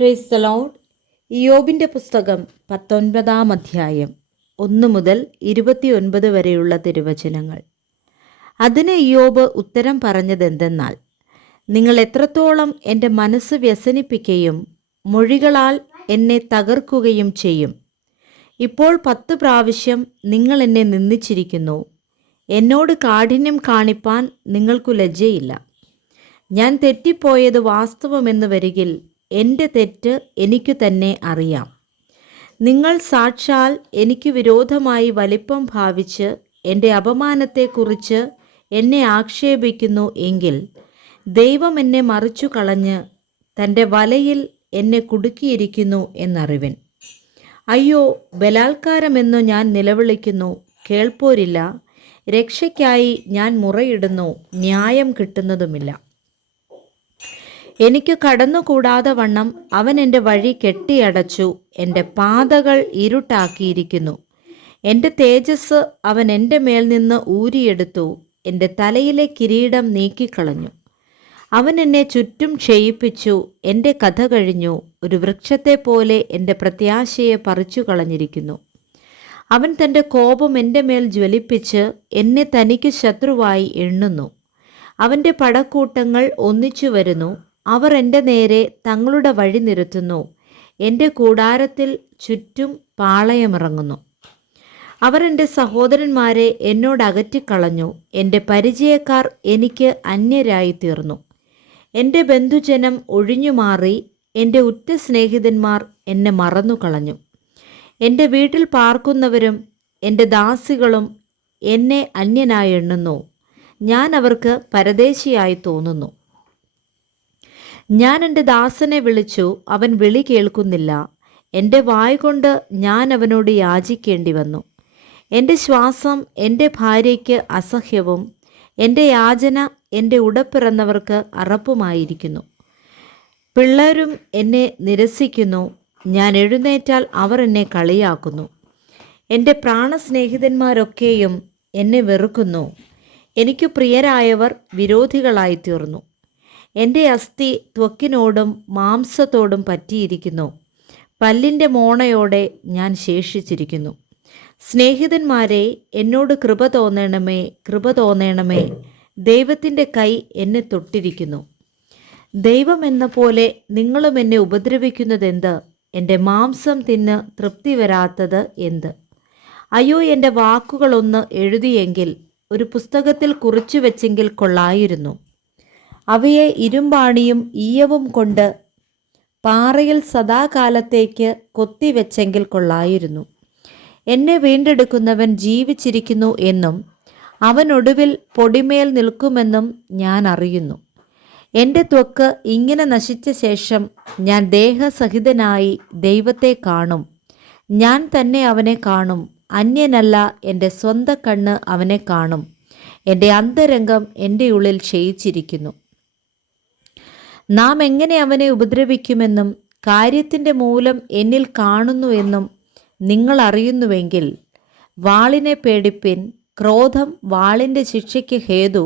Praise the Lord. ഇയ്യോബിൻ്റെ പുസ്തകം 19-ാം അധ്യായം 1 മുതൽ 29 വരെയുള്ള തിരുവചനങ്ങൾ. അതിന് ഇയ്യോബ് ഉത്തരം പറഞ്ഞതെന്തെന്നാൽ, നിങ്ങൾ എത്രത്തോളം എൻ്റെ മനസ്സ് വ്യസനിപ്പിക്കുകയും മൊഴികളാൽ എന്നെ തകർക്കുകയും ചെയ്യും. ഇപ്പോൾ 10 പ്രാവശ്യം നിങ്ങൾ എന്നെ നിന്ദിച്ചിരിക്കുന്നു. എന്നോട് കാഠിന്യം കാണിപ്പാൻ നിങ്ങൾക്കു ലജ്ജയില്ല. ഞാൻ തെറ്റിപ്പോയത് വാസ്തവമെന്ന് വരികിൽ എൻ്റെ തെറ്റ് എനിക്ക് തന്നെ അറിയാം. നിങ്ങൾ സാക്ഷാൽ എനിക്ക് വിരോധമായി വലിപ്പം ഭാവിച്ച് എൻ്റെ അപമാനത്തെക്കുറിച്ച് എന്നെ ആക്ഷേപിക്കുന്നു എങ്കിൽ, ദൈവം എന്നെ മറിച്ചു കളഞ്ഞ് തൻ്റെ വലയിൽ എന്നെ കുടുക്കിയിരിക്കുന്നു എന്നറിവിൻ. അയ്യോ, ബലാത്കാരമെന്നു ഞാൻ നിലവിളിക്കുന്നു, കേൾപ്പോരില്ല. രക്ഷയ്ക്കായി ഞാൻ മുറയിടുന്നു, ന്യായം കിട്ടുന്നതുമില്ല. എനിക്ക് കടന്നുകൂടാതെ വണ്ണം അവൻ എൻ്റെ വഴി കെട്ടിയടച്ചു, എൻ്റെ പാതകൾ ഇരുട്ടാക്കിയിരിക്കുന്നു. എൻ്റെ തേജസ് അവൻ എൻ്റെ മേൽ നിന്ന് ഊരിയെടുത്തു, എൻ്റെ തലയിലെ കിരീടം നീക്കിക്കളഞ്ഞു. അവൻ എന്നെ ചുറ്റും ക്ഷയിപ്പിച്ചു, എൻ്റെ കഥ കഴിഞ്ഞു. ഒരു വൃക്ഷത്തെ പോലെ എൻ്റെ പ്രത്യാശയെ പറിച്ചു കളഞ്ഞിരിക്കുന്നു. അവൻ തൻ്റെ കോപം എൻ്റെ മേൽ ജ്വലിപ്പിച്ച് എന്നെ തനിക്ക് ശത്രുവായി എണ്ണുന്നു. അവൻ്റെ പടക്കൂട്ടങ്ങൾ ഒന്നിച്ചു വരുന്നു, അവർ എൻ്റെ നേരെ തങ്ങളുടെ വഴി നിരത്തുന്നു. എൻ്റെ കൂടാരത്തിൽ ചുറ്റും പാളയമിറങ്ങുന്നു. അവർ എൻ്റെ സഹോദരന്മാരെ എന്നോട് അകറ്റിക്കളഞ്ഞു. എൻ്റെ പരിചയക്കാർ എനിക്ക് അന്യരായി തീർന്നു. എൻ്റെ ബന്ധുജനം ഒഴിഞ്ഞുമാറി, എൻ്റെ ഉറ്റ സ്നേഹിതന്മാർ എന്നെ മറന്നുകളഞ്ഞു. എൻ്റെ വീട്ടിൽ പാർക്കുന്നവരും എൻ്റെ ദാസികളും എന്നെ അന്യനായി എണ്ണുന്നു. ഞാൻ അവർക്ക് പരദേശിയായി തോന്നുന്നു. ഞാൻ എൻ്റെ ദാസനെ വിളിച്ചു, അവൻ വിളി കേൾക്കുന്നില്ല. എൻ്റെ വായ് കൊണ്ട് ഞാൻ അവനോട് യാചിക്കേണ്ടി വന്നു. എൻ്റെ ശ്വാസം എൻ്റെ ഭാര്യയ്ക്ക് അസഹ്യവും എൻ്റെ യാചന എൻ്റെ ഉടപ്പിറന്നവർക്ക് അറപ്പുമായിരിക്കുന്നു. പിള്ളേരും എന്നെ നിരസിക്കുന്നു. ഞാൻ എഴുന്നേറ്റാൽ അവർ എന്നെ കളിയാക്കുന്നു. എൻ്റെ പ്രാണസ്നേഹിതന്മാരൊക്കെയും എന്നെ വെറുക്കുന്നു. എനിക്ക് പ്രിയരായവർ വിരോധികളായിത്തീർന്നു. എൻ്റെ അസ്ഥി ത്വക്കിനോടും മാംസത്തോടും പറ്റിയിരിക്കുന്നു. പല്ലിൻ്റെ മോണയോടെ ഞാൻ ശേഷിച്ചിരിക്കുന്നു. സ്നേഹിതന്മാരെ, എന്നോട് കൃപ തോന്നണമേ, കൃപ തോന്നണമേ. ദൈവത്തിൻ്റെ കൈ എന്നെ തൊട്ടിരിക്കുന്നു. ദൈവം എന്ന പോലെ നിങ്ങളും എന്നെ ഉപദ്രവിക്കുന്നതെന്ത്? എൻ്റെ മാംസം തിന്ന് തൃപ്തി വരാത്തത് എന്ത്? അയ്യോ, എൻ്റെ വാക്കുകളൊന്ന് എഴുതിയെങ്കിൽ, ഒരു പുസ്തകത്തിൽ കുറിച്ചു വെച്ചെങ്കിൽ കൊള്ളായിരുന്നു. അവയെ ഇരുമ്പാണിയും ഈയവും കൊണ്ട് പാറയിൽ സദാകാലത്തേക്ക് കൊത്തിവെച്ചെങ്കിൽ കൊള്ളായിരുന്നു. എന്നെ വീണ്ടെടുക്കുന്നവൻ ജീവിച്ചിരിക്കുന്നു എന്നും അവനൊടുവിൽ പൊടിമേൽ നിൽക്കുമെന്നും ഞാൻ അറിയുന്നു. എൻ്റെ ത്വക്ക് ഇങ്ങനെ നശിച്ച ശേഷം ഞാൻ ദേഹസഹിതനായി ദൈവത്തെ കാണും. ഞാൻ തന്നെ അവനെ കാണും, അന്യനല്ല. എൻ്റെ സ്വന്തം കണ്ണ് അവനെ കാണും. എൻ്റെ അന്തരംഗം എൻ്റെ ഉള്ളിൽ ക്ഷയിച്ചിരിക്കുന്നു. നാം എങ്ങനെ അവനെ ഉപദ്രവിക്കുമെന്നും കാര്യത്തിൻ്റെ മൂലം എന്നിൽ കാണുന്നു എന്നും നിങ്ങൾ അറിയുന്നുവെങ്കിൽ, വാളിനെ പേടിപ്പിൻ. ക്രോധം വാളിൻ്റെ ശിക്ഷയ്ക്ക് ഹേതു,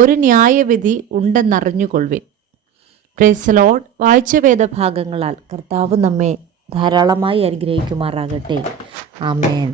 ഒരു ന്യായവിധി ഉണ്ടെന്നറിഞ്ഞുകൊള്ളുവിൻ. Praise the Lord. വായിച്ച വേദഭാഗങ്ങളാൽ കർത്താവ് നമ്മെ ധാരാളമായി അനുഗ്രഹിക്കുമാറാകട്ടെ. ആമേൻ.